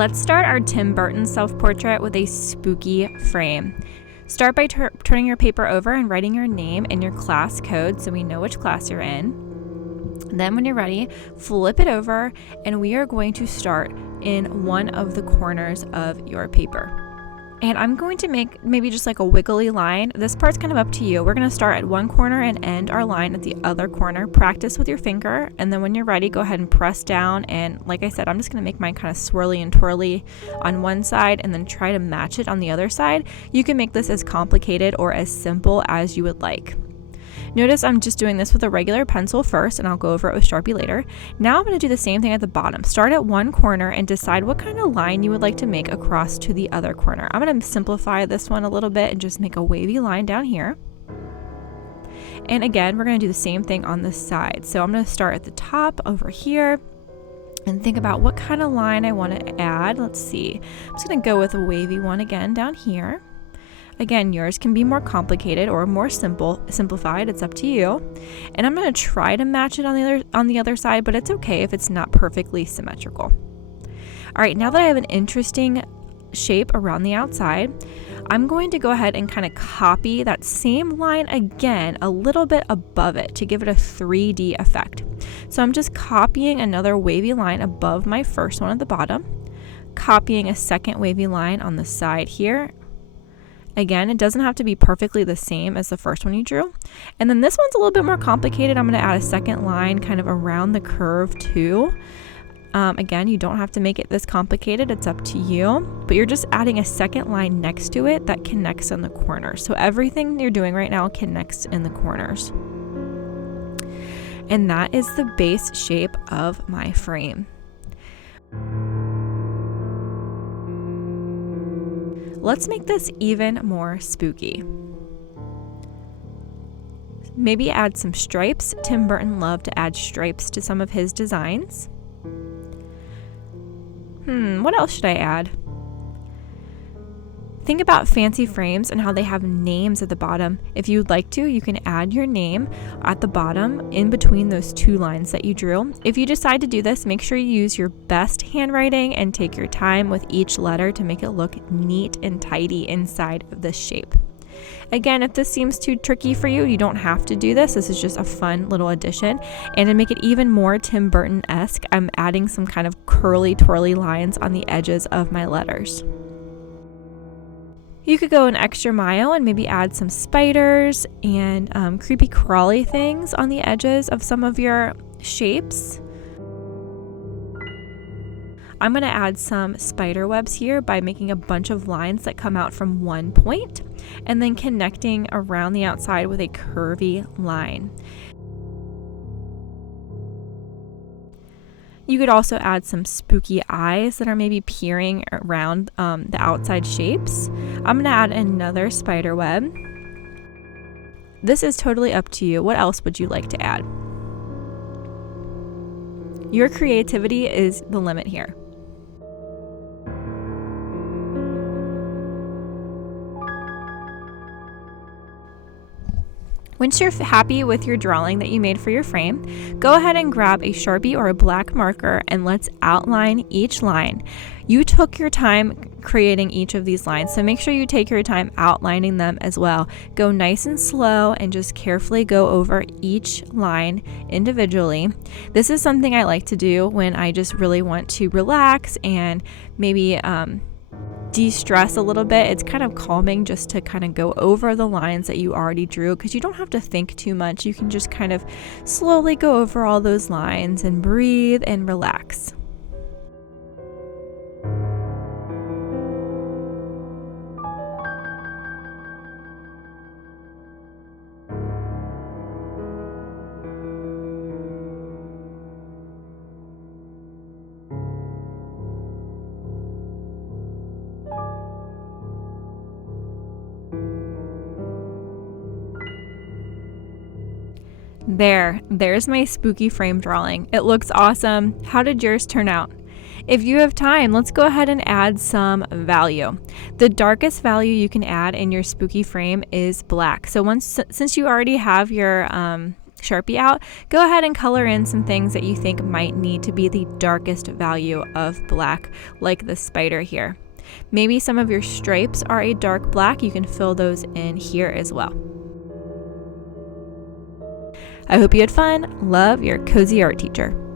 Let's start our Tim Burton self-portrait with a spooky frame. Start by turning your paper over and writing your name and your class code so we know which class you're in. Then when you're ready, flip it over and we are going to start in one of the corners of your paper. And I'm going to make maybe just like a wiggly line. This part's kind of up to you. We're going to start at one corner and end our line at the other corner. Practice with your finger, and then when you're ready, go ahead and press down. And like I said, I'm just going to make mine kind of swirly and twirly on one side and then try to match it on the other side. You can make this as complicated or as simple as you would like. Notice I'm just doing this with a regular pencil first, and I'll go over it with Sharpie later. Now I'm going to do the same thing at the bottom. Start at one corner and decide what kind of line you would like to make across to the other corner. I'm going to simplify this one a little bit and just make a wavy line down here. And again, we're going to do the same thing on this side. So I'm going to start at the top over here and think about what kind of line I want to add. Let's see. I'm just going to go with a wavy one again down here. Again, yours can be more complicated or more simplified. It's up to you. And I'm going to try to match it on the other side, but it's okay if it's not perfectly symmetrical. All right, now that I have an interesting shape around the outside, I'm going to go ahead and kind of copy that same line again a little bit above it to give it a 3D effect. So I'm just copying another wavy line above my first one at the bottom, copying a second wavy line on the side here. Again, it doesn't have to be perfectly the same as the first one you drew. And then this one's a little bit more complicated. I'm going to add a second line kind of around the curve too. Again, you don't have to make it this complicated. It's up to you. But you're just adding a second line next to it that connects in the corners. So everything you're doing right now connects in the corners. And that is the base shape of my frame. Let's make this even more spooky. Maybe add some stripes. Tim Burton loved to add stripes to some of his designs. What else should I add? Think about fancy frames and how they have names at the bottom. If you'd like to, you can add your name at the bottom in between those two lines that you drew. If you decide to do this, make sure you use your best handwriting and take your time with each letter to make it look neat and tidy inside of this shape. Again, if this seems too tricky for you, you don't have to do this. This is just a fun little addition. And to make it even more Tim Burton-esque, I'm adding some kind of curly, twirly lines on the edges of my letters. You could go an extra mile and maybe add some spiders and creepy crawly things on the edges of some of your shapes. I'm going to add some spider webs here by making a bunch of lines that come out from one point and then connecting around the outside with a curvy line. You could also add some spooky eyes that are maybe peering around the outside shapes. I'm going to add another spider web. This is totally up to you. What else would you like to add? Your creativity is the limit here. Once you're happy with your drawing that you made for your frame, go ahead and grab a Sharpie or a black marker and let's outline each line. You took your time creating each of these lines, so make sure you take your time outlining them as well. Go nice and slow and just carefully go over each line individually. This is something I like to do when I just really want to relax and maybe de-stress a little bit. It's kind of calming just to kind of go over the lines that you already drew because you don't have to think too much. You can just kind of slowly go over all those lines and breathe and relax. There's my spooky frame drawing. It looks awesome. How did yours turn out? If you have time, let's go ahead and add some value. The darkest value you can add in your spooky frame is black. So since you already have your Sharpie out, go ahead and color in some things that you think might need to be the darkest value of black, like the spider here. Maybe some of your stripes are a dark black. You can fill those in here as well. I hope you had fun. Love, your cozy art teacher.